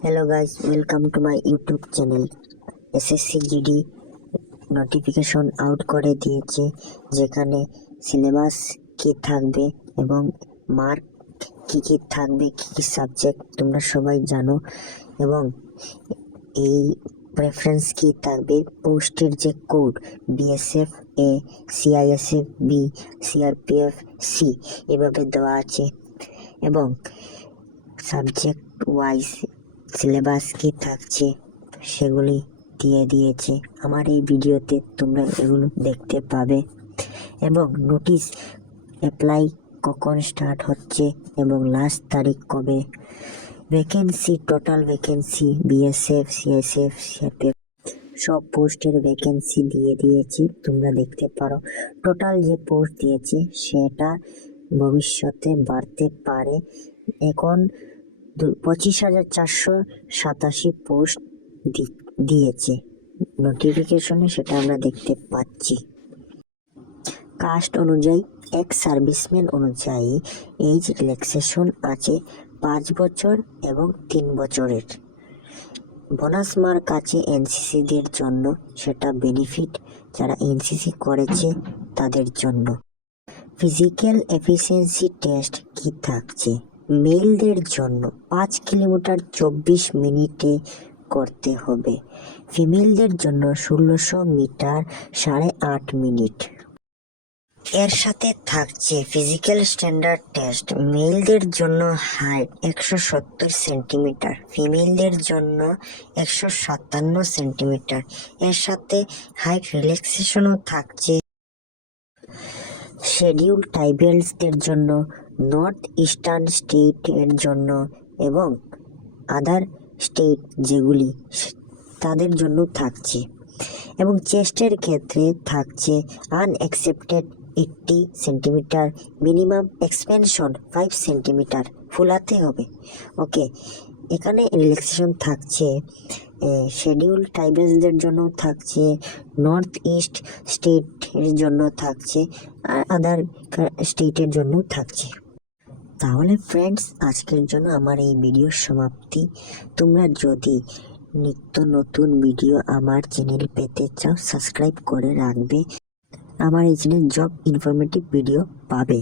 Hello guys, welcome to my YouTube channel. SSC GD notification out করে দিয়েছে, যেখানে syllabus কি থাকবে এবং মার্ক কি থাকবে, কি সাবজেক্ট তোমরা সবাই জানো, এবং এই প্রেফারেন্স কি থাকবে, পোস্টের যে code BSF A, CISF B, CRPF C এভাবে দেওয়া আছে, এবং সাবজেক্ট ওয়াইজ সিলেবাস কি থাকছে সেগুলি দিয়ে দিয়েছে। আমার এই ভিডিওতে তোমরা এগুলো দেখতে পাবে, এবং নোটিশ অ্যাপ্লাই কখন স্টার্ট হচ্ছে এবং লাস্ট তারিখ কবে, vacancy, total vacancy BSF CISF CRPF সব পোস্টের ভ্যাকেন্সি দিয়ে দিয়েছি, তোমরা দেখতে পারো। টোটাল যে পোস্ট দিয়েছে সেটা ভবিষ্যতে বাড়তে পারে। এখন 25,487 পোস্ট দিয়েছে নোটিফিকেশনে, সেটা আমরা দেখতে পাচ্ছি। কাস্ট অনুযায়ী, এক্স সার্ভিসম্যান অনুযায়ী এজ রিল্যাক্সেশন আছে 5 বছর এবং 3 বছরের। বোনাস মার্ক আছে এনসিসিদের জন্য, সেটা বেনিফিট যারা এনসিসি করেছে তাদের জন্য। ফিজিক্যাল এফিসিয়েন্সি টেস্ট কি থাকছে, মেলদের জন্য 5 কিলোমিটার 24 মিনিটে করতে হবে, ফিমেলদের জন্য 1600 মিটার 8.5 মিনিট। এর সাথে থাকছে ফিজিক্যাল স্ট্যান্ডার্ড টেস্ট, মেলদের জন্য হাইট 170 সেন্টিমিটার, ফিমেলদের জন্য 157 সেন্টিমিটার। এর সাথে হাইট রিল্যাক্সেশনও থাকছে শিডিউল ট্রাইবেলসদের জন্য, নর্থ ইস্টার্ন স্টেট এর জন্য, এবং আদার স্টেট যেগুলি তাদের জন্য থাকছে। এবং চেস্টের ক্ষেত্রে থাকছে আনএক্সেপ্টেড 80 সেন্টিমিটার, মিনিমাম এক্সপেনশন 5 সেন্টিমিটার, ফুলাতে হবে। ওকে, এখানে রিল্যাক্সেশন থাকছে শিডিউল ট্রাইবেলসদের জন্য থাকছে, নর্থ ইস্ট স্টেটের জন্য থাকছে, আর আদার স্টেটের জন্য থাকছে। তাহলে ফ্রেন্ডস, আজকের জন্য আমার এই ভিডিওর সমাপ্তি। তোমরা যদি নিত্য নতুন ভিডিও আমার চ্যানেল পেতে চাও, সাবস্ক্রাইব করে রাখবে, আমার এই চ্যানেল জব ইনফরমেটিভ ভিডিও পাবে।